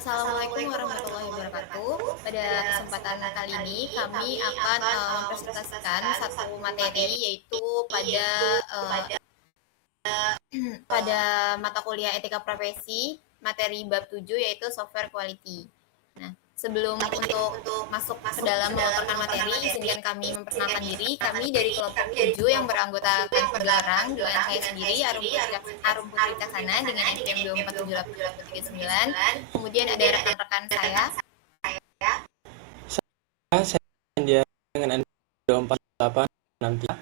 Assalamualaikum warahmatullahi wabarakatuh. Pada kesempatan kali ini kami akan mempresentasikan satu materi yaitu pada mata kuliah Etika Profesi, materi bab 7 yaitu Software Quality. Nah, sebelum untuk masuk ke dalam melaporkan materi, izinkan kami memperkenalkan diri. Kami dari kelompok 7 yang beranggotakan 3 orang, dengan saya sendiri Arum Putri Caksana dengan NPM 2478339. Kemudian ada rekan-rekan saya. Saya Sandia dengan NPM 24863.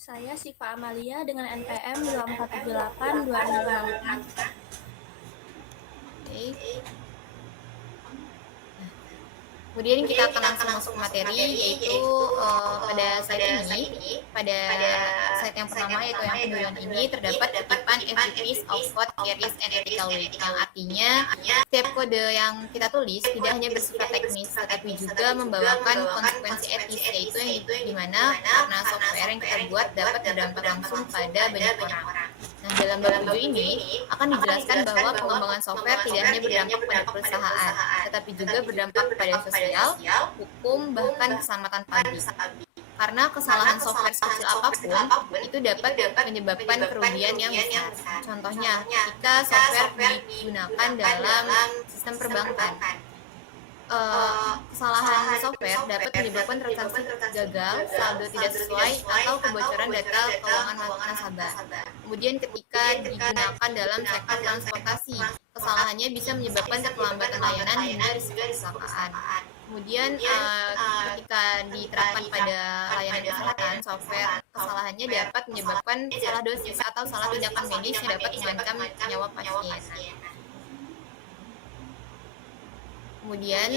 Saya Siva Amalia dengan NPM 2478266. Oke. Kemudian kita akan langsung masuk materi, yaitu pada slide ini, pada slide yang pertama yaitu yang pendahuluan ini terdapat kutipan FTPs of Code Carries and Ethical Weight, yang artinya setiap kode yang kita tulis tidak hanya bersifat teknis, tetapi juga membawakan konsekuensi etis, yaitu yang dimana karena software yang kita buat dapat berdampak langsung pada banyak orang. Nah, dalam bab 7 ini akan dijelaskan bahwa pengembangan software tidak hanya berdampak pada perusahaan, tetapi juga berdampak pada sosial, hukum, bahkan keselamatan publik. Karena kesalahan software sekecil apapun itu dapat menyebabkan kerugian yang besar. Contohnya, jika software digunakan dalam sistem perbankan, kesalahan software dapat menyebabkan transaksi gagal, saldo tidak sesuai, atau kebocoran data keuangan nasabah. Kemudian ketika digunakan dalam sektor transportasi, kesalahannya bisa menyebabkan keterlambatan layanan hingga risiko kecelakaan. Kemudian ketika diterapkan pada layanan kesehatan, software kesalahannya dapat menyebabkan salah dosis atau salah tindakan medis yang dapat mengancam nyawa pasien. Kemudian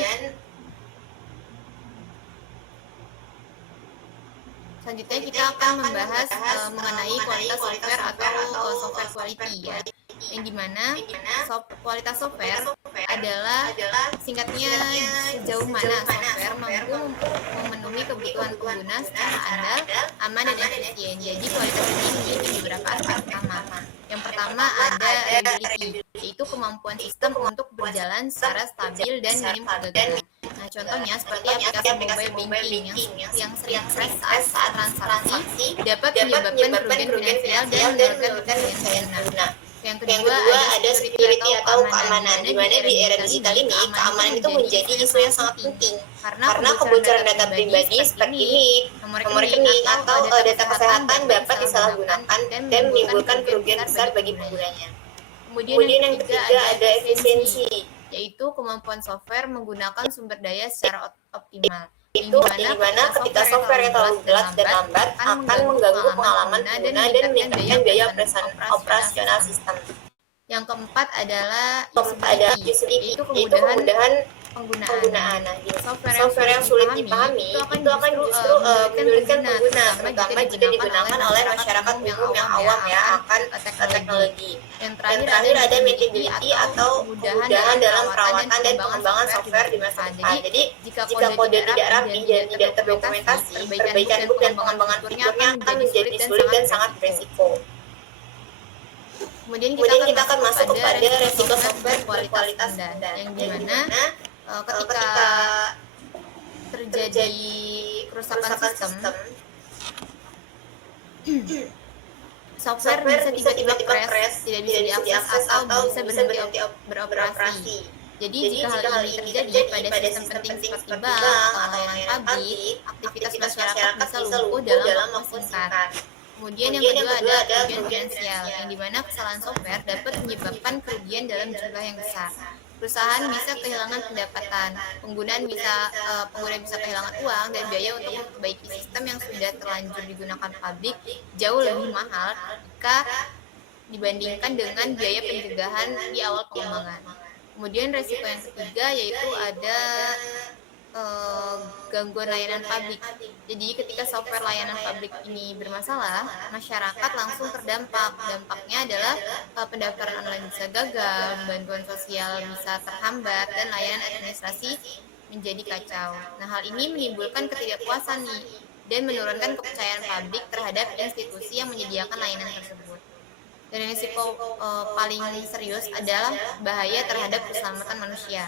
selanjutnya kita akan membahas mengenai kualitas software atau software quality, ya, yang dimana kualitas software adalah singkatnya sejauh mana software mampu memenuhi kebutuhan pengguna secara andal, aman, dan efisien. Jadi kualitas ini memiliki beberapa aspek utama. Yang pertama ada reliability, yaitu kemampuan sistem untuk berjalan secara stabil dan minim kegagalan. Nah, contohnya seperti aplikasi mobile banking yang sering crash saat transaksi dapat menyebabkan kerugian finansial dan menyebabkan kerugian pengguna. Yang kedua ada security atau keamanan, di mana di era digital ini keamanan itu menjadi isu yang sangat penting karena kebocoran data pribadi seperti nomor rekening atau data kesehatan dapat disalahgunakan dan menimbulkan kerugian besar bagi penggunanya. Kemudian yang ketiga ada efisiensi, yaitu kemampuan software menggunakan sumber daya secara optimal. Di mana ketika software yang terlalu telat dan lambat akan mengganggu pengalaman pengguna dan meningkatkan biaya operasional sistem. Yang keempat adalah usability, yaitu kemudahan penggunaan. Software yang sulit dipahami itu akan justru menyulitkan pengguna, terutama jika digunakan oleh masyarakat umum yang awam ya akan teknologi. Yang terakhir ada maintainability atau kemudahan dalam perawatan dan pengembangan software di masa depan. Jadi jika kode tidak rapi dan tidak terdokumentasi, perbaikan bug dan pengembangan fiturnya akan menjadi sulit dan sangat beresiko. Kemudian kita akan masuk kepada resiko software berkualitas rendah, yang dimana ketika terjadi kerusakan sistem, software bisa tiba-tiba crash, tidak bisa diakses atau bisa berhenti beroperasi. Jadi jika hal ini terjadi pada sistem penting seperti bank atau layanan publik, aktivitas masyarakat bisa lumpuh dalam waktu singkat. Kemudian yang kedua ada kerugian finansial, yang dimana kesalahan software dapat menyebabkan kerugian dalam jumlah yang besar. Perusahaan bisa kehilangan pendapatan, pengguna bisa kehilangan uang, dan biaya untuk memperbaiki sistem yang sudah terlanjur digunakan publik jauh lebih mahal jika dibandingkan dengan biaya pencegahan di awal pengembangan. Kemudian resiko yang ketiga yaitu ada gangguan layanan publik. Jadi ketika software layanan publik ini bermasalah, masyarakat langsung terdampak. Dampaknya adalah pendaftaran online bisa gagal, bantuan sosial bisa terhambat, dan layanan administrasi menjadi kacau. Nah, hal ini menimbulkan ketidakpuasan dan menurunkan kepercayaan publik terhadap institusi yang menyediakan layanan tersebut. Dan risiko paling serius adalah bahaya terhadap keselamatan manusia.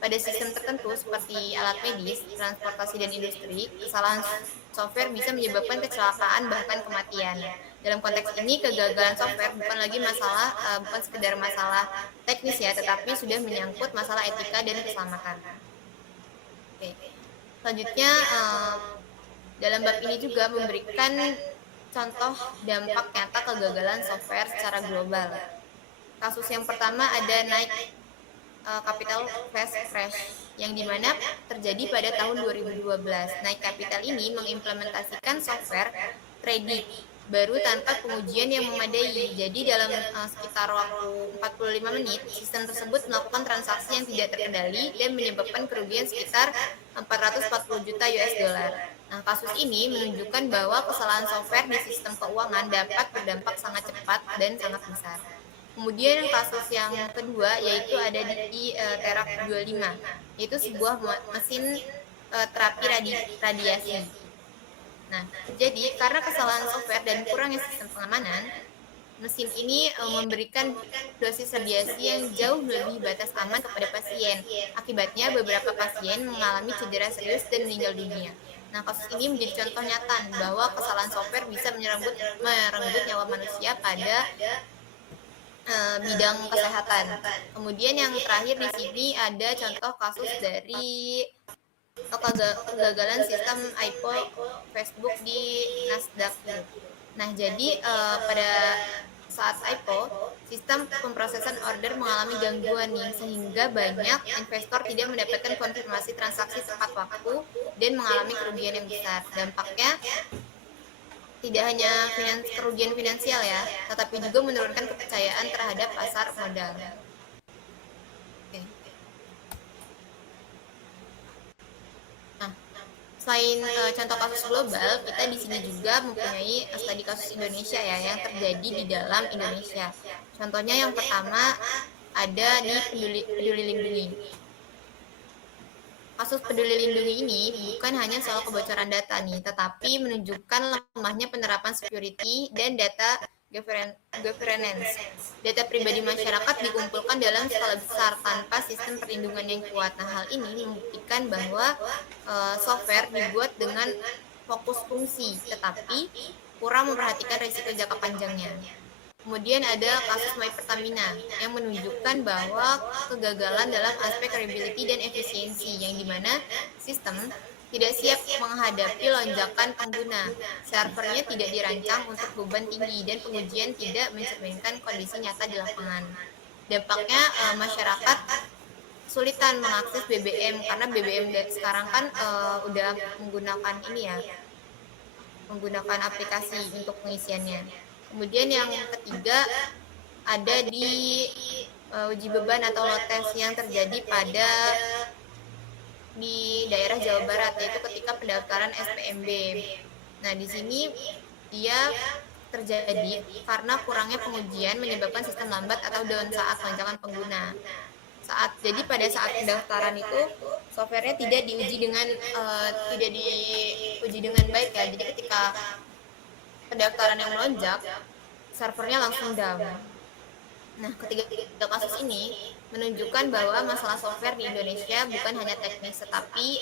Pada sistem tertentu seperti alat medis, transportasi, dan industri, kesalahan software bisa menyebabkan kecelakaan bahkan kematian. Dalam konteks ini, kegagalan software bukan lagi bukan sekedar masalah teknis ya, tetapi sudah menyangkut masalah etika dan keselamatan. Oke. Selanjutnya, dalam bab ini juga memberikan contoh dampak nyata kegagalan software secara global. Kasus yang pertama ada Nike Capital Fast Crash yang dimana terjadi pada tahun 2012. Nike Capital ini mengimplementasikan software trading baru tanpa pengujian yang memadai. Jadi dalam sekitar waktu 45 menit, sistem tersebut melakukan transaksi yang tidak terkendali dan menyebabkan kerugian sekitar 440 juta US dollar. Nah, kasus ini menunjukkan bahwa kesalahan software di sistem keuangan dapat berdampak sangat cepat dan sangat besar. Kemudian kasus yang kedua yaitu ada di Terak 25, yaitu sebuah mesin terapi radiasi. Nah, jadi karena kesalahan software dan kurangnya sistem pengamanan, mesin ini memberikan dosis radiasi yang jauh melebihi batas aman kepada pasien. Akibatnya beberapa pasien mengalami cedera serius dan meninggal dunia. Nah, kasus ini menjadi contoh nyata bahwa kesalahan software bisa merenggut nyawa manusia pada bidang kesehatan. Kemudian yang terakhir di sini ada contoh kasus dari kegagalan sistem IPO Facebook di Nasdaq. Nah, jadi pada saat IPO, sistem pemrosesan order mengalami gangguan nih, sehingga banyak investor tidak mendapatkan konfirmasi transaksi tepat waktu dan mengalami kerugian yang besar. Dampaknya tidak hanya kerugian finansial ya, tetapi juga menurunkan kepercayaan terhadap pasar modal. Oke. Nah, selain contoh kasus global, kita di sini juga mempunyai studi kasus Indonesia ya, yang terjadi di dalam Indonesia. Contohnya yang pertama ada di Peduli Lindungi. Kasus Peduli Lindungi ini bukan hanya soal kebocoran data nih, tetapi menunjukkan lemahnya penerapan security dan data governance. Data pribadi masyarakat dikumpulkan dalam skala besar tanpa sistem perlindungan yang kuat. Nah, hal ini membuktikan bahwa software dibuat dengan fokus fungsi, tetapi kurang memperhatikan risiko jangka panjangnya. Kemudian ada kasus My Pertamina yang menunjukkan bahwa kegagalan dalam aspek reliability dan efisiensi yang dimana sistem tidak siap menghadapi lonjakan pengguna. Servernya tidak dirancang untuk beban tinggi dan pengujian tidak mencerminkan kondisi nyata di lapangan. Dampaknya masyarakat kesulitan mengakses BBM karena BBM sekarang kan udah menggunakan ini ya, menggunakan aplikasi untuk pengisiannya. Kemudian yang ketiga ada di uji beban atau load test yang terjadi di daerah Jawa Barat, yaitu ketika pendaftaran SPMB. Nah, di sini dia terjadi karena kurangnya pengujian menyebabkan sistem lambat atau down saat lonjakan pengguna. Jadi pada saat pendaftaran itu softwarenya tidak diuji dengan baik ya. Jadi ketika pendaftaran yang melonjak, servernya langsung down. Nah, ketiga kasus ini menunjukkan bahwa masalah software di Indonesia bukan hanya teknis, tetapi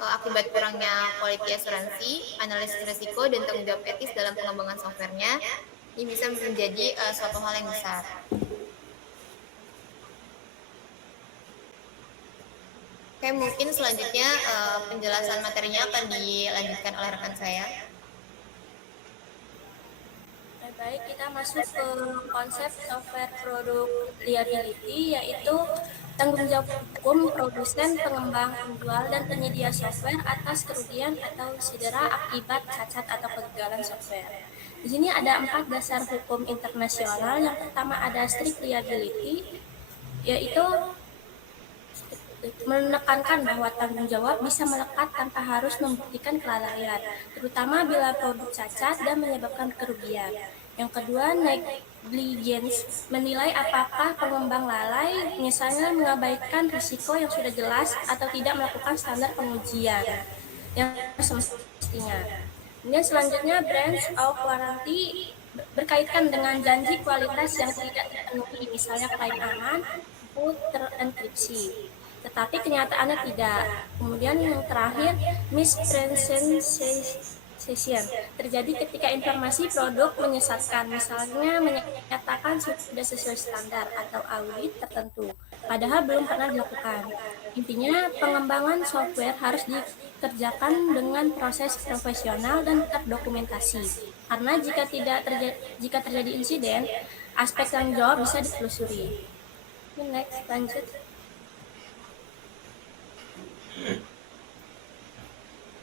akibat kurangnya quality asuransi, analisis risiko, dan tanggung jawab etis dalam pengembangan softwarenya, ini bisa menjadi suatu hal yang besar. Oke, mungkin selanjutnya penjelasan materinya akan dilanjutkan oleh rekan saya. Baik, kita masuk ke konsep software produk liability, yaitu tanggung jawab hukum produsen, pengembang, penjual, dan penyedia software atas kerugian atau cedera akibat cacat atau kegagalan software. Di sini ada 4 dasar hukum internasional. Yang pertama ada strict liability, yaitu menekankan bahwa tanggung jawab bisa melekat tanpa harus membuktikan kelalaian, terutama bila produk cacat dan menyebabkan kerugian. Yang kedua, negligence, menilai apakah pengembang lalai, misalnya mengabaikan risiko yang sudah jelas atau tidak melakukan standar pengujian yang semestinya. Kemudian selanjutnya, branch of warranty, berkaitan dengan janji kualitas yang tidak terpenuhi, misalnya klaim aman atau terenkripsi. Tetapi kenyataannya tidak. Kemudian yang terakhir, misrepresentation terjadi ketika informasi produk menyesatkan, misalnya menyatakan sudah sesuai standar atau audit tertentu, padahal belum pernah dilakukan. Intinya, pengembangan software harus dikerjakan dengan proses profesional dan terdokumentasi. Karena jika terjadi insiden, aspek tanggung jawab bisa ditelusuri. Next, lanjut.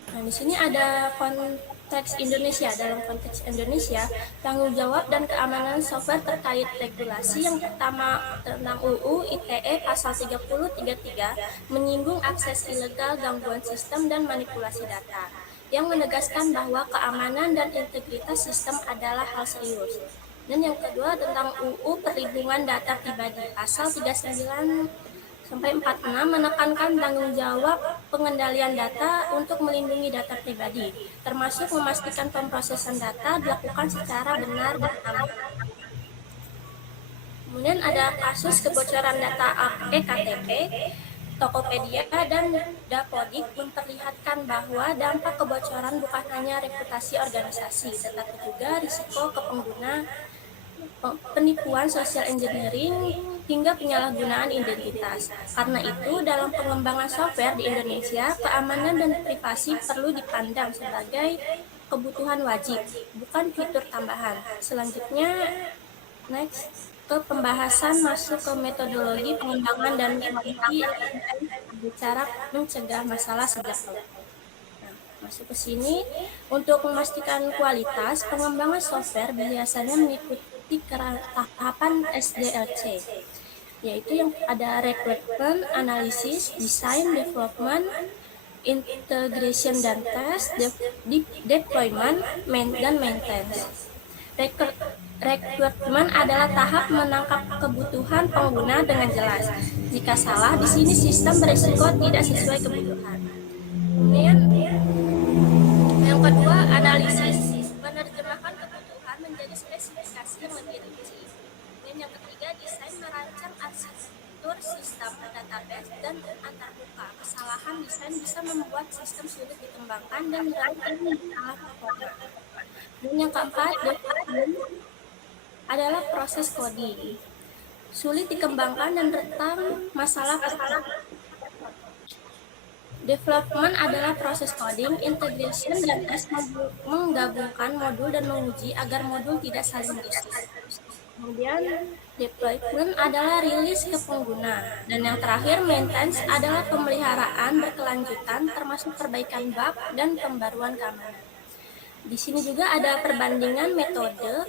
Nah, di sini ada konteks Indonesia. Dalam konteks Indonesia, tanggung jawab dan keamanan software terkait regulasi yang pertama tentang UU ITE pasal 3033 menyinggung akses ilegal, gangguan sistem, dan manipulasi data, yang menegaskan bahwa keamanan dan integritas sistem adalah hal serius. Dan yang kedua tentang UU Perlindungan Data Pribadi pasal 39 sampai 46 menekankan tanggung jawab pengendalian data untuk melindungi data pribadi, termasuk memastikan pemrosesan data dilakukan secara benar dan aman. Kemudian ada kasus kebocoran data eKTP, Tokopedia, dan Dapodik memperlihatkan bahwa dampak kebocoran bukan hanya reputasi organisasi, tetapi juga risiko ke pengguna, penipuan social engineering, hingga penyalahgunaan identitas. Karena itu, dalam pengembangan software di Indonesia, keamanan dan privasi perlu dipandang sebagai kebutuhan wajib, bukan fitur tambahan. Selanjutnya, next, ke pembahasan masuk ke metodologi pengembangan dan quality cara mencegah masalah sejak awal. Masuk ke sini, untuk memastikan kualitas, pengembangan software biasanya mengikuti tahapan SDLC, yaitu yang ada requirement, analysis, design, development, integration dan test, deployment, dan maintenance. Requirement adalah tahap menangkap kebutuhan pengguna dengan jelas. Jika salah, di sini sistem berisiko tidak sesuai kebutuhan. Kemudian yang kedua, analisis, menerjemahkan kebutuhan menjadi spesifikasi yang lebih rinci. Dan yang ketiga, desain, merancang arsitektur sistem database dan antarmuka. Kesalahan desain bisa membuat sistem sulit dikembangkan dan menyebabkan masalah performa. Dan yang keempat, development adalah proses coding. Sulit dikembangkan dan rentan masalah performa. Development adalah proses coding, integration, dan test menggabungkan modul dan menguji agar modul tidak saling merusak. Kemudian deployment adalah rilis ke pengguna. Dan yang terakhir, maintenance adalah pemeliharaan berkelanjutan termasuk perbaikan bug dan pembaruan keamanan. Di sini juga ada perbandingan metode.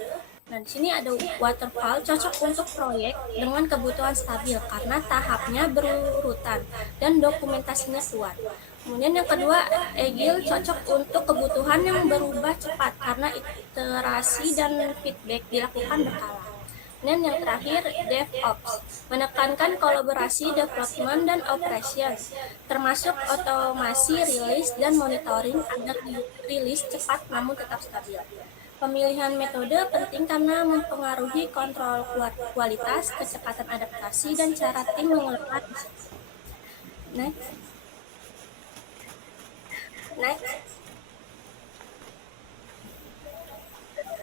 Nah, di sini ada waterfall cocok untuk proyek dengan kebutuhan stabil karena tahapnya berurutan dan dokumentasinya kuat. Kemudian yang kedua, agile cocok untuk kebutuhan yang berubah cepat karena iterasi dan feedback dilakukan berkala. Dan yang terakhir, DevOps menekankan kolaborasi development dan operation, termasuk otomasi rilis dan monitoring agar rilis cepat namun tetap stabil. Pemilihan metode penting karena mempengaruhi kontrol kualitas, kecepatan adaptasi, dan cara tim mengelola. Next.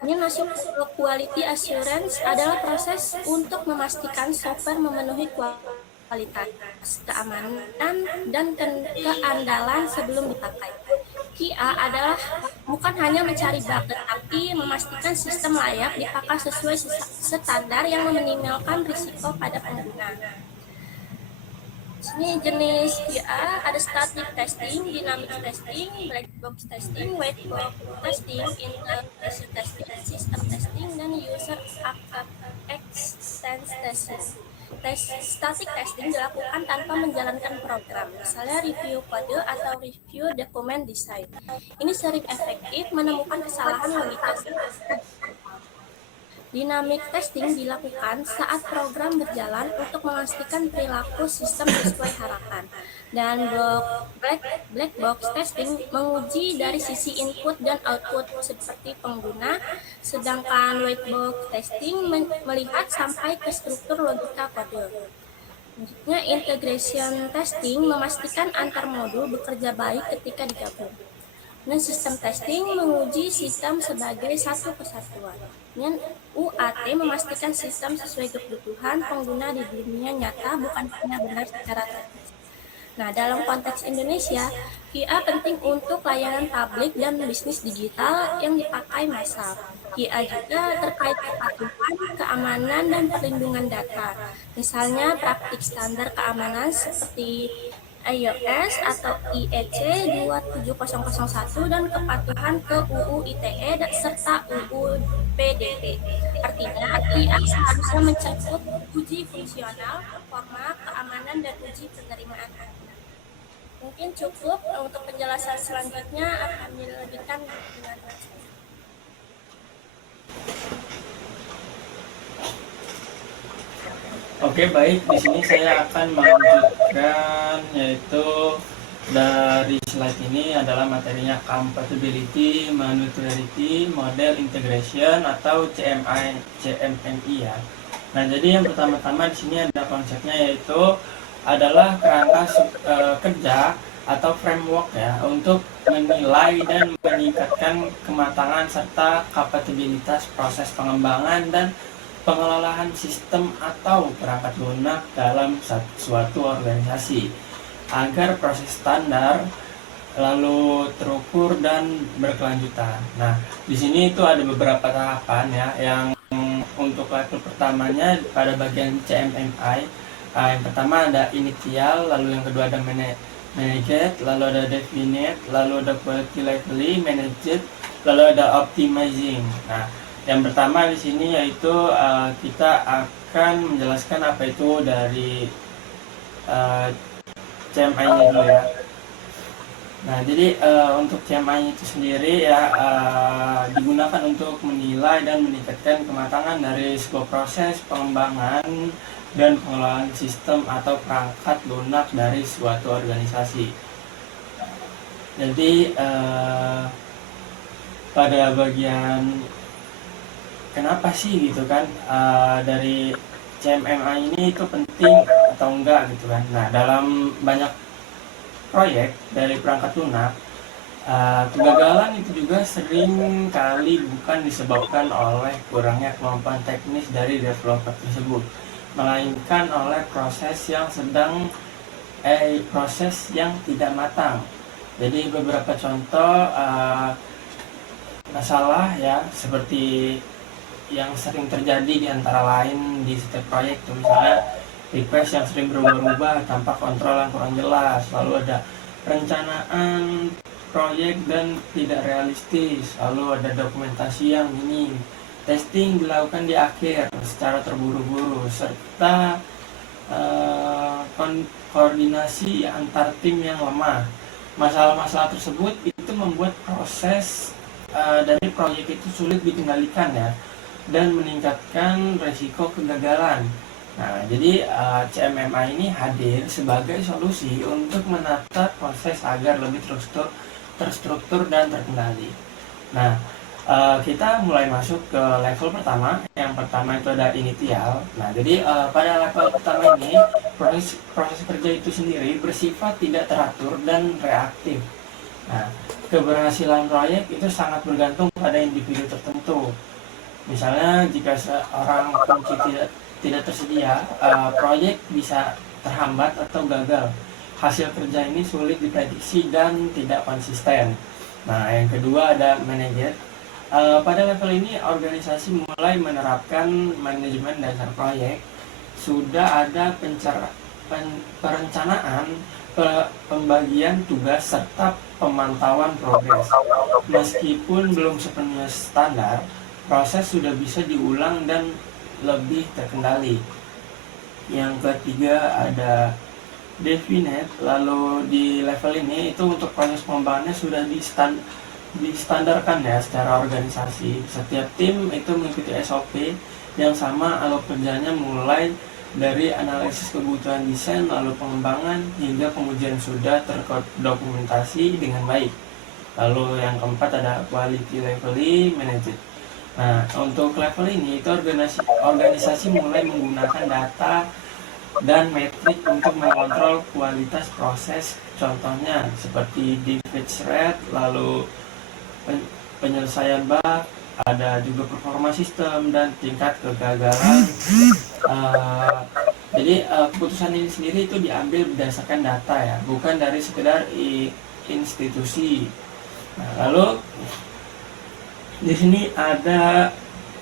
Ini masuk ke quality assurance adalah proses untuk memastikan software memenuhi kualitas, keamanan, dan keandalan sebelum dipakai. QA adalah bukan hanya mencari bug, tetapi memastikan sistem layak dipakai sesuai standar yang meminimalkan risiko pada pengguna. Ini jenis QA ada static testing, dynamic testing, black box testing, white box testing, integration testing, system testing, dan user acceptance testing. Static testing dilakukan tanpa menjalankan program, misalnya review kode atau review dokumen desain. Ini sering efektif menemukan kesalahan logika. Dynamic testing dilakukan saat program berjalan untuk memastikan perilaku sistem sesuai harapan. Dan black box testing menguji dari sisi input dan output seperti pengguna, sedangkan white box testing melihat sampai ke struktur logika kode. Selanjutnya, integration testing memastikan antar modul bekerja baik ketika digabung. Dan sistem testing menguji sistem sebagai satu kesatuan. Dan UAT memastikan sistem sesuai kebutuhan pengguna di dunia nyata, bukan hanya benar secara teknis. Nah, dalam konteks Indonesia, QA penting untuk layanan publik dan bisnis digital yang dipakai massal. QA juga terkait kepatuhan, keamanan, dan perlindungan data. Misalnya praktik standar keamanan seperti iOS atau IEC 27001 dan kepatuhan ke UU ITE serta UU PDP. Artinya, QA seharusnya mencakup uji fungsional, performa, keamanan, dan uji penerimaan anak. Mungkin cukup. Untuk penjelasan selanjutnya akan dilanjutkan dengan Oke, baik. Di sini saya akan melanjutkan, yaitu dari slide ini adalah materinya compatibility, manuality, model integration atau CMMI ya. Nah, jadi yang pertama-tama di sini ada konsepnya, yaitu adalah kerangka kerja atau framework ya untuk menilai dan meningkatkan kematangan serta kompatibilitas proses pengembangan dan pengelolaan sistem atau perangkat lunak dalam suatu organisasi agar proses standar lalu terukur dan berkelanjutan. Nah, di sini itu ada beberapa tahapan ya, yang untuk level pertamanya pada bagian CMMI. Yang pertama ada initial, lalu yang kedua ada managed, lalu ada definite, lalu ada quality labeling, managed, lalu ada optimizing. Nah, yang pertama di sini yaitu kita akan menjelaskan apa itu dari CMI-nya dulu ya. Nah, jadi untuk CMI itu sendiri ya digunakan untuk menilai dan meningkatkan kematangan dari sebuah proses pengembangan dan pengelolaan sistem atau perangkat lunak dari suatu organisasi. Jadi pada bagian kenapa sih gitu kan dari CMMI ini itu penting atau enggak gitu kan. Nah, dalam banyak proyek dari perangkat lunak, kegagalan itu juga sering kali bukan disebabkan oleh kurangnya kemampuan teknis dari developer tersebut, melainkan oleh proses yang tidak matang. Jadi beberapa contoh masalah ya seperti yang sering terjadi di antara lain di setiap proyek, misalnya request yang sering berubah-ubah tanpa kontrol yang kurang jelas, lalu ada perencanaan proyek dan tidak realistis, lalu ada dokumentasi yang minim, testing dilakukan di akhir secara terburu-buru, serta koordinasi antar tim yang lemah. Masalah-masalah tersebut itu membuat proses dari proyek itu sulit dikendalikan ya, dan meningkatkan resiko kegagalan. Nah, jadi CMMI ini hadir sebagai solusi untuk menata proses agar lebih terstruktur dan terkendali. Nah, kita mulai masuk ke level pertama. Yang pertama itu ada initial. Nah, jadi pada level pertama ini proses kerja itu sendiri bersifat tidak teratur dan reaktif. Nah, keberhasilan proyek itu sangat bergantung pada individu tertentu. Misalnya jika seorang kunci tidak tersedia, proyek bisa terhambat atau gagal. Hasil kerja ini sulit diprediksi dan tidak konsisten. Nah, yang kedua ada manajer. Pada level ini organisasi mulai menerapkan manajemen dasar proyek. Sudah ada perencanaan, pembagian tugas serta pemantauan progres. Meskipun belum sepenuhnya standar, proses sudah bisa diulang dan lebih terkendali. Yang ketiga ada definite. Lalu di level ini itu untuk proses pengembangannya sudah distandarkan ya secara organisasi. Setiap tim itu mengikuti SOP yang sama alur kerjanya mulai dari analisis kebutuhan desain, lalu pengembangan, hingga kemudian sudah terdokumentasi dengan baik. Lalu yang keempat ada quality level management. Nah, untuk level ini itu organisasi mulai menggunakan data dan metrik untuk mengontrol kualitas proses. Contohnya seperti defect rate, lalu penyelesaian bug, ada juga performa sistem dan tingkat kegagalan. Jadi keputusan ini sendiri itu diambil berdasarkan data ya, bukan dari sekedar institusi. Nah, lalu di sini ada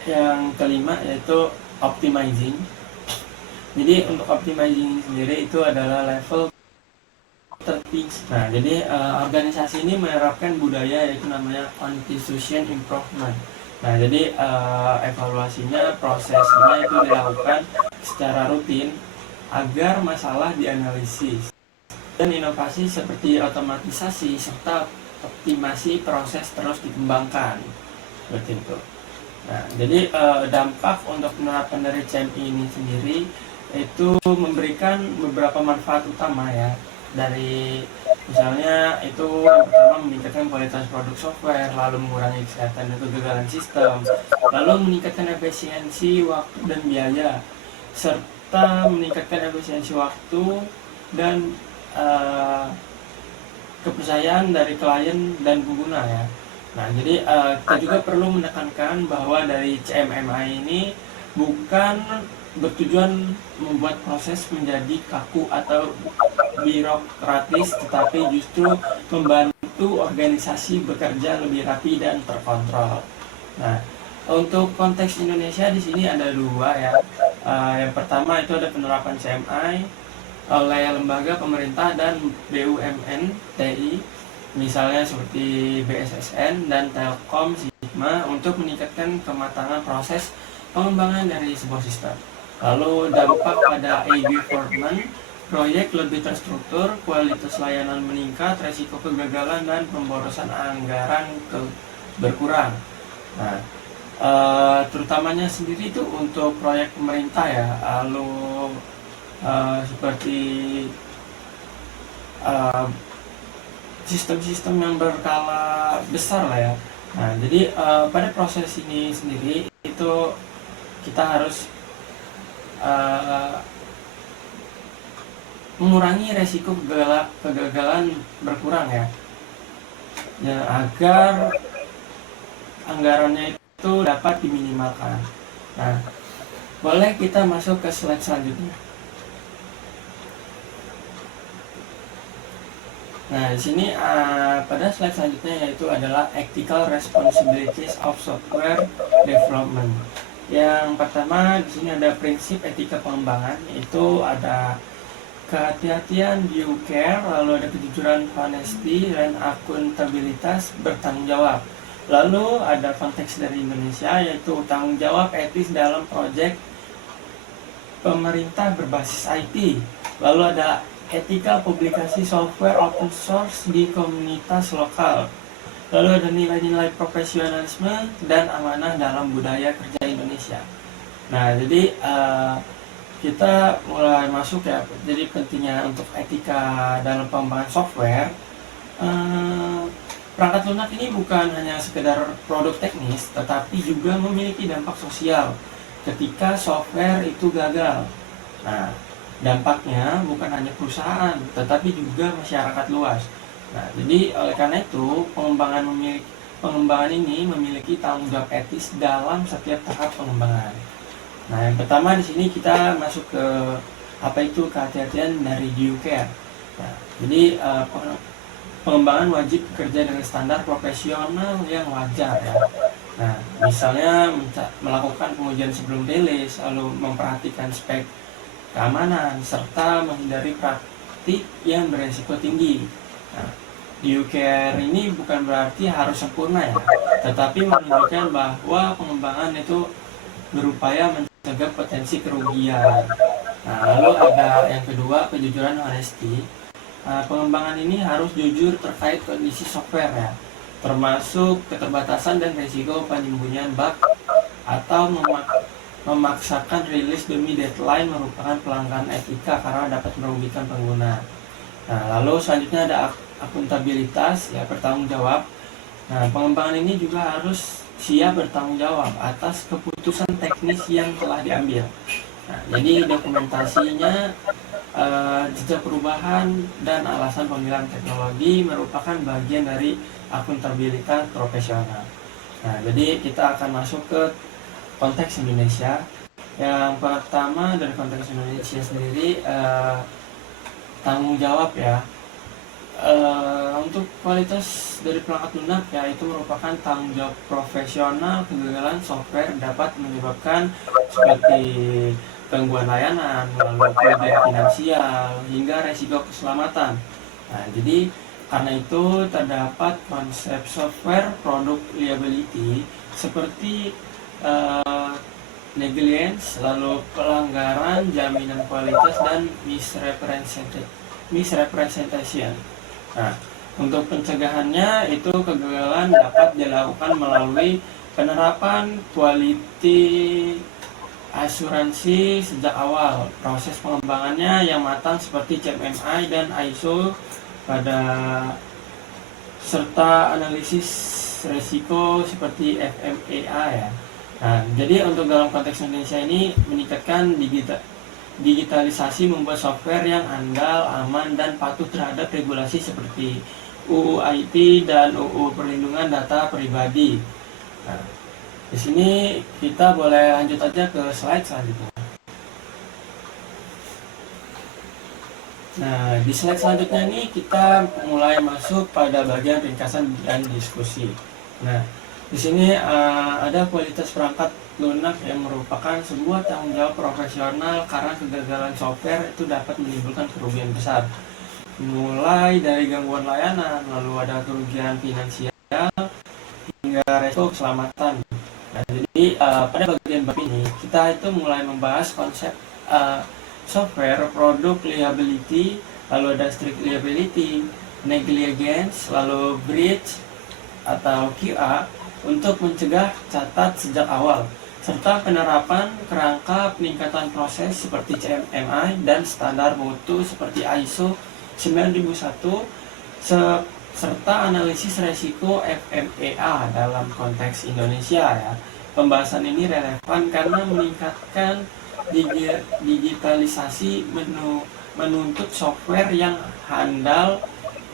yang kelima yaitu optimizing. Jadi untuk optimizing sendiri itu adalah level tertinggi. Nah, jadi organisasi ini menerapkan budaya yaitu namanya continuous improvement. Nah, jadi evaluasinya, prosesnya itu dilakukan secara rutin agar masalah dianalisis. Dan inovasi seperti otomatisasi serta optimasi proses terus dikembangkan. Seperti itu. Nah, jadi dampak untuk penerapan dari CMI ini sendiri itu memberikan beberapa manfaat utama ya. Dari misalnya itu yang pertama meningkatkan kualitas produk software, lalu mengurangi kesehatan dan kegagalan sistem, lalu meningkatkan efisiensi waktu dan biaya, serta meningkatkan efisiensi waktu dan kepercayaan dari klien dan pengguna ya. Nah, jadi kita juga perlu menekankan bahwa dari CMMI ini bukan bertujuan membuat proses menjadi kaku atau birokratis, tetapi justru membantu organisasi bekerja lebih rapi dan terkontrol. Nah, untuk konteks Indonesia di sini ada dua ya. Yang pertama itu ada penerapan CMI oleh lembaga pemerintah dan BUMN TI, misalnya seperti BSSN dan Telkom Sigma untuk meningkatkan kematangan proses pengembangan dari sebuah sistem. Lalu dampak pada e-government, proyek lebih terstruktur, kualitas layanan meningkat, resiko kegagalan dan pemborosan anggaran berkurang. Nah, terutamanya sendiri itu untuk proyek pemerintah ya, lalu seperti sistem-sistem yang berskala besar lah ya. Nah, jadi pada proses ini sendiri itu kita harus mengurangi resiko kegagalan berkurang ya, agar anggarannya itu dapat diminimalkan. Nah, boleh kita masuk ke slide selanjutnya. Nah, di sini pada slide selanjutnya yaitu adalah ethical responsibilities of software development. Yang pertama di sini ada prinsip etika pengembangan, yaitu ada kehati-hatian, due care, lalu ada kejujuran, honesty, dan akuntabilitas, bertanggung jawab. Lalu ada konteks dari Indonesia yaitu tanggung jawab etis dalam proyek pemerintah berbasis IT. Lalu ada etika publikasi software open source di komunitas lokal. Lalu ada nilai-nilai profesionalisme dan amanah dalam budaya kerja Indonesia. Nah, jadi kita mulai masuk ya. Jadi pentingnya untuk etika dalam pengembangan software. Perangkat lunak ini bukan hanya sekedar produk teknis, tetapi juga memiliki dampak sosial ketika software itu gagal. Nah, dampaknya bukan hanya perusahaan, tetapi juga masyarakat luas. Nah, jadi oleh karena itu pengembangan ini memiliki tanggung jawab etis dalam setiap tahap pengembangan. Nah, yang pertama di sini kita masuk ke apa itu kehati-hatian dari due care. Nah, jadi pengembangan wajib bekerja dengan standar profesional yang wajar ya. Nah, misalnya melakukan pengujian sebelum rilis, lalu memperhatikan spek keamanan, serta menghindari praktik yang beresiko tinggi. Nah, due care ini bukan berarti harus sempurna ya, tetapi menunjukkan bahwa pengembangan itu berupaya mencegah potensi kerugian. Nah, lalu ada yang kedua, kejujuran honesty. Pengembangan ini harus jujur terkait kondisi software ya, termasuk keterbatasan dan risiko penyembunyian bug atau memaksakan rilis demi deadline merupakan pelanggaran etika karena dapat merugikan pengguna. Nah, lalu selanjutnya ada akuntabilitas, ya bertanggung jawab. Nah, pengembangan ini juga harus siap bertanggung jawab atas keputusan teknis yang telah diambil. Nah, jadi dokumentasinya, jejak perubahan dan alasan pemilihan teknologi merupakan bagian dari akuntabilitas profesional. Nah, jadi kita akan masuk ke konteks Indonesia. Yang pertama dari konteks Indonesia sendiri, tanggung jawab ya. Untuk kualitas dari perangkat lunak ya, itu merupakan tanggung jawab profesional. Kegagalan software dapat menyebabkan seperti gangguan layanan, lalu kerugian finansial, hingga resiko keselamatan. Nah, jadi karena itu terdapat konsep software product liability seperti negligence, lalu pelanggaran jaminan kualitas, dan misrepresentation. Nah, untuk pencegahannya itu kegagalan dapat dilakukan melalui penerapan quality asuransi sejak awal, proses pengembangannya yang matang seperti CMMI dan ISO serta analisis risiko seperti FMEA ya. Nah, jadi untuk dalam konteks Indonesia ini meningkatkan digitalisasi, membuat software yang andal, aman, dan patuh terhadap regulasi seperti UU IT dan UU Perlindungan Data Pribadi. Nah, di sini kita boleh lanjut aja ke slide selanjutnya. Nah, di slide selanjutnya ini kita mulai masuk pada bagian ringkasan dan diskusi. Nah, di sini ada kualitas perangkat lunak yang merupakan sebuah tanggung jawab profesional karena kegagalan software itu dapat menimbulkan kerugian besar. Mulai dari gangguan layanan, lalu ada kerugian finansial, hingga resiko keselamatan. Nah, jadi pada bagian bab ini kita itu mulai membahas konsep software product liability, lalu ada strict liability, negligence, lalu breach atau QA untuk mencegah catat sejak awal, serta penerapan kerangka peningkatan proses seperti CMMI dan standar mutu seperti ISO 9001, serta analisis resiko FMEA dalam konteks Indonesia ya. Pembahasan ini relevan karena meningkatkan digitalisasi menuntut software yang handal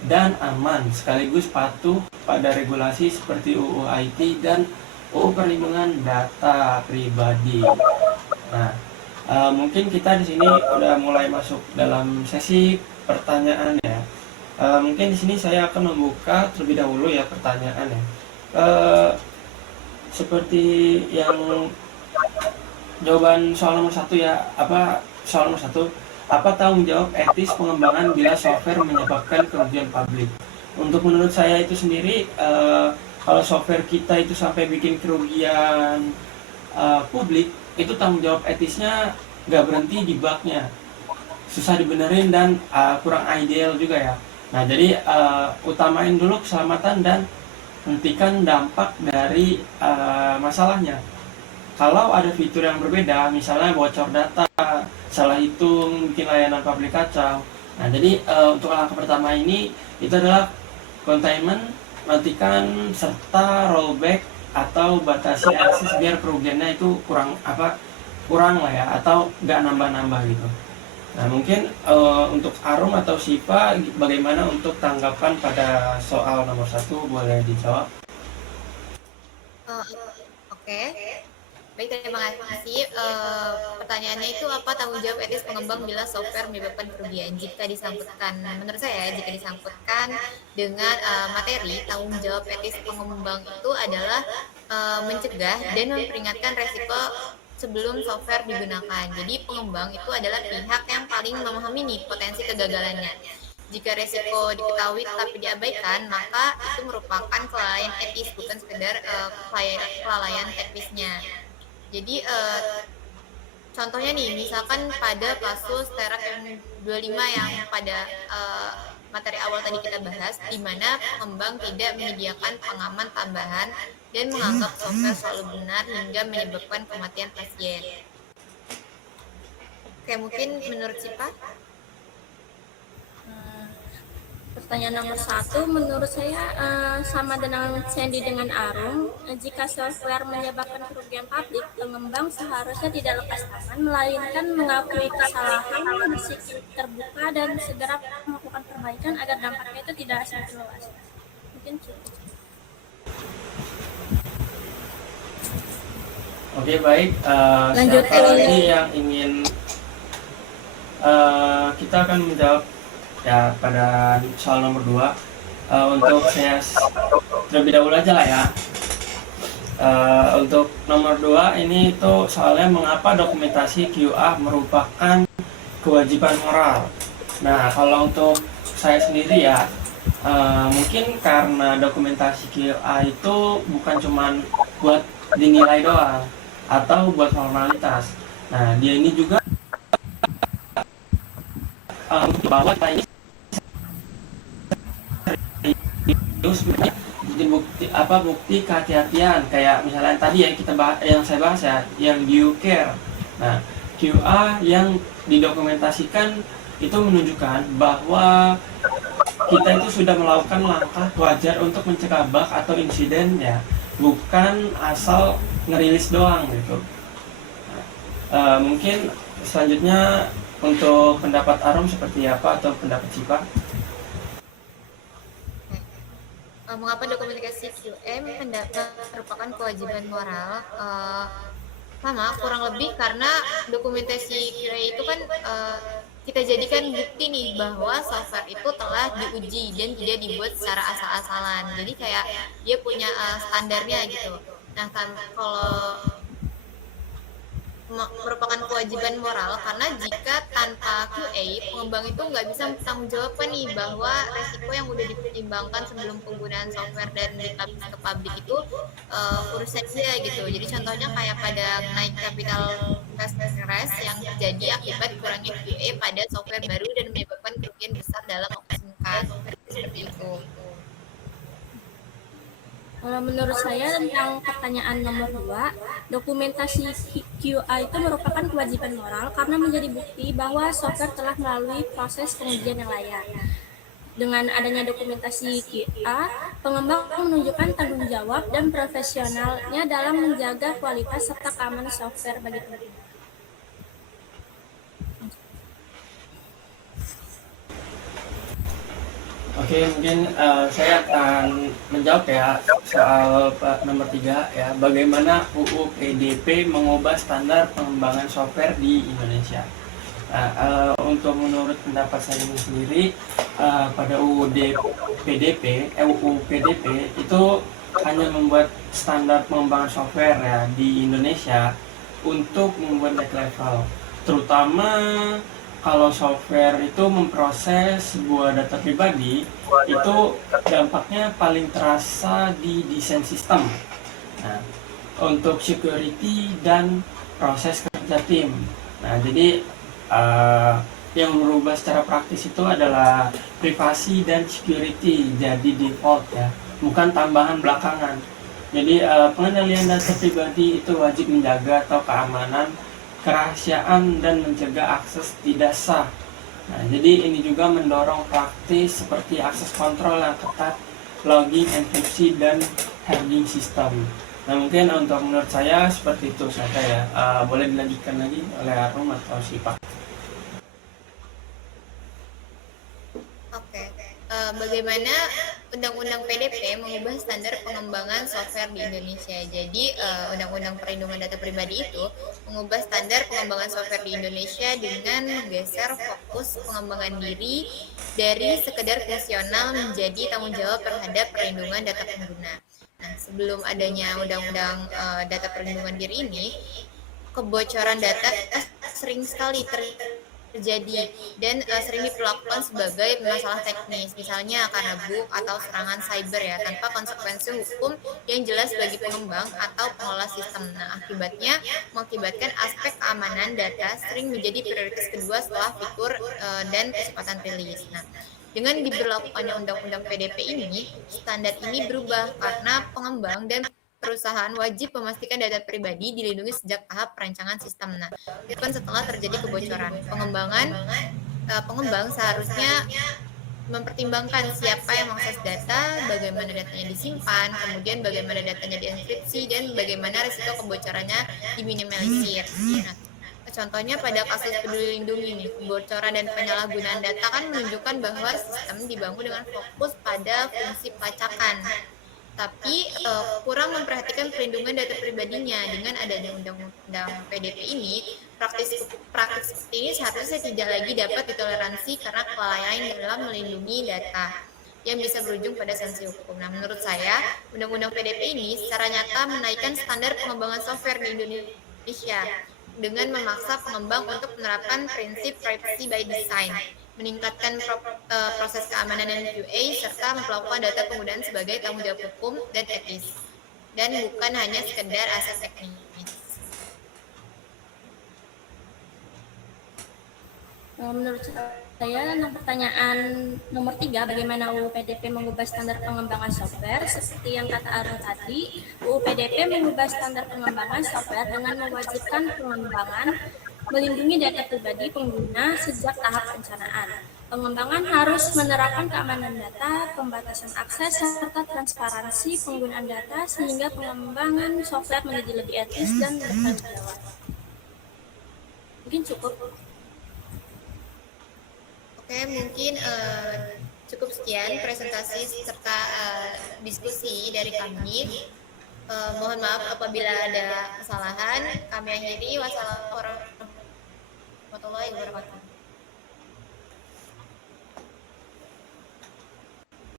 dan aman sekaligus patuh pada regulasi seperti UU IT dan UU Perlindungan Data Pribadi. Nah, mungkin kita di sini udah mulai masuk dalam sesi pertanyaan ya. Mungkin di sini saya akan membuka terlebih dahulu ya pertanyaan ya. Seperti yang jawaban soal nomor 1 ya, soal nomor 1, apa tanggung jawab etis pengembangan bila software menyebabkan kerugian publik? Untuk menurut saya itu sendiri, kalau software kita itu sampai bikin kerugian publik, itu tanggung jawab etisnya nggak berhenti di bugnya, susah dibenerin dan kurang ideal juga ya. Nah, jadi utamain dulu keselamatan dan hentikan dampak dari masalahnya. Kalau ada fitur yang berbeda, misalnya bocor data, salah hitung, bikin layanan publik kacau. Nah, jadi untuk langkah pertama ini itu adalah containment, matikan serta rollback atau batasi akses biar kerugiannya itu kurang lah ya, atau nggak nambah-nambah gitu. Nah, mungkin untuk Arum atau Siva, bagaimana untuk tanggapan pada soal nomor 1, boleh dijawab? Oke. Baik, terima kasih. Pertanyaannya itu apa tanggung jawab etis pengembang bila software menyebabkan kerugian? Jika disangkutkan, menurut saya jika disangkutkan dengan materi, tanggung jawab etis pengembang itu adalah mencegah dan memperingatkan resiko sebelum software digunakan. Jadi pengembang itu adalah pihak yang paling memahami nih potensi kegagalannya. Jika resiko diketahui tapi diabaikan, maka itu merupakan kelalaian etis, bukan sekedar kelalaian teknisnya. Jadi contohnya nih, misalkan pada kasus Terak M25 yang pada materi awal tadi kita bahas, di mana pengembang tidak menyediakan pengaman tambahan dan menganggap software selalu benar hingga menyebabkan kematian pasien. Oke, mungkin menurut Sipa? Pertanyaan nomor 1, menurut saya sama dengan Sandy dengan Arum. Jika software menyebabkan kerugian publik, pengembang seharusnya tidak lepas tangan, melainkan mengakui kesalahan, bersikap terbuka, dan segera melakukan perbaikan agar dampaknya itu tidak semakin luas. Mungkin cukup. Oke, baik. Lanjut Siapa lagi yang ingin kita akan menjawab ya pada soal nomor 2. Untuk saya terlebih dahulu aja lah ya. Untuk nomor 2 ini itu soalnya mengapa dokumentasi QA merupakan kewajiban moral. Nah, kalau untuk saya sendiri ya, mungkin karena dokumentasi QA itu bukan cuma buat dinilai doang atau buat formalitas. Nah, dia ini juga bahwa kita ini bukti kehati-hatian, kayak misalnya tadi yang yang saya bahas ya, yang due care. Nah, QA yang didokumentasikan itu menunjukkan bahwa kita itu sudah melakukan langkah wajar untuk mencegah bug atau insiden ya, bukan asal ngerilis doang gitu. Mungkin selanjutnya untuk pendapat Arum seperti apa atau pendapat Sipa? Mengapa dokumentasi QM merupakan kewajiban moral? Sama, kurang lebih karena dokumentasi QA itu kan kita jadikan bukti nih bahwa software itu telah diuji dan tidak dibuat secara asal-asalan. Jadi kayak dia punya standarnya gitu. Nah, kalau merupakan kewajiban moral karena jika tanpa QA pengembang itu nggak bisa bertanggung jawab nih bahwa resiko yang udah dipertimbangkan sebelum penggunaan software dan dipublish ke publik itu urusan dia gitu. Jadi contohnya kayak pada naik capital investment yang terjadi akibat kurangnya QA pada software baru dan menyebabkan kerugian besar dalam waktu singkat seperti itu. Kalau menurut saya tentang pertanyaan nomor 2, dokumentasi QA itu merupakan kewajiban moral karena menjadi bukti bahwa software telah melalui proses pengujian yang layak. Dengan adanya dokumentasi QA, pengembang menunjukkan tanggung jawab dan profesionalnya dalam menjaga kualitas serta keamanan software bagi pengguna. Oke, mungkin saya akan menjawab ya soal nomor 3 ya, bagaimana UU PDP mengubah standar pengembangan software di Indonesia. Nah, untuk menurut pendapat saya sendiri, pada UU PDP itu hanya membuat standar pengembangan software ya di Indonesia untuk membuat naik level, terutama kalau software itu memproses sebuah data pribadi, itu dampaknya paling terasa di desain sistem. Nah, untuk security dan proses kerja tim. Nah, jadi yang merubah secara praktis itu adalah privasi dan security jadi default ya, bukan tambahan belakangan. Jadi pengendalian data pribadi itu wajib menjaga atau keamanan, kerahasiaan, dan mencegah akses tidak sah. Nah, jadi ini juga mendorong praktis seperti akses kontrol yang ketat, logging, enkripsi, dan handling sistem. Nah, mungkin untuk menurut saya seperti itu saja ya. Boleh dilanjutkan lagi oleh Arum atau Sipa. Oke, bagaimana Undang-Undang PDP mengubah standar pengembangan software di Indonesia. Jadi, Undang-Undang Perlindungan Data Pribadi itu mengubah standar pengembangan software di Indonesia dengan menggeser fokus pengembangan diri dari sekedar fungsional menjadi tanggung jawab terhadap perlindungan data pengguna. Nah, sebelum adanya Undang-Undang Data Perlindungan Diri ini, kebocoran data sering sekali terjadi dan sering diperlakukan sebagai masalah teknis, misalnya karena bug atau serangan cyber ya, tanpa konsekuensi hukum yang jelas bagi pengembang atau pengelola sistem. Nah, akibatnya mengakibatkan aspek keamanan data sering menjadi prioritas kedua setelah fitur dan kecepatan rilis. Nah, Dengan diberlakukannya Undang-Undang PDP ini, standar ini berubah karena pengembang dan perusahaan wajib memastikan data pribadi dilindungi sejak tahap perancangan sistem. Nah, itu kan setelah terjadi kebocoran. Pengembang seharusnya mempertimbangkan siapa yang mengakses data, bagaimana datanya disimpan, kemudian bagaimana datanya dienkripsi, dan bagaimana risiko kebocorannya diminimalisir. Nah, contohnya pada kasus Peduli Lindungi ini, kebocoran dan penyalahgunaan data kan menunjukkan bahwa sistem dibangun dengan fokus pada fungsi pelacakan, tapi kurang memperhatikan perlindungan data pribadinya. Dengan adanya undang-undang PDP ini, praktis seperti ini seharusnya tidak lagi dapat ditoleransi karena kelalaian dalam melindungi data yang bisa berujung pada sanksi hukum. Nah, menurut saya, undang-undang PDP ini secara nyata menaikkan standar pengembangan software di Indonesia dengan memaksa pengembang untuk menerapkan prinsip privacy by design, meningkatkan proses keamanan dan QA, serta memperlakukan data penggunaan sebagai tanggung jawab hukum dan etis, dan bukan hanya sekedar aset teknis. Menurut saya, pertanyaan nomor 3, bagaimana UU PDP mengubah standar pengembangan software? Seperti yang kata Arun tadi, UU PDP mengubah standar pengembangan software dengan mewajibkan pengembangan melindungi data pribadi pengguna sejak tahap perencanaan. Pengembangan harus menerapkan keamanan data, pembatasan akses, serta transparansi penggunaan data sehingga pengembangan software menjadi lebih etis dan bertanggung jawab. Mungkin cukup. Oke, mungkin cukup sekian presentasi serta diskusi dari kami. Mohon maaf apabila ada kesalahan. Kami akhiri. Wassalamualaikum warahmatullahi wabarakatuh.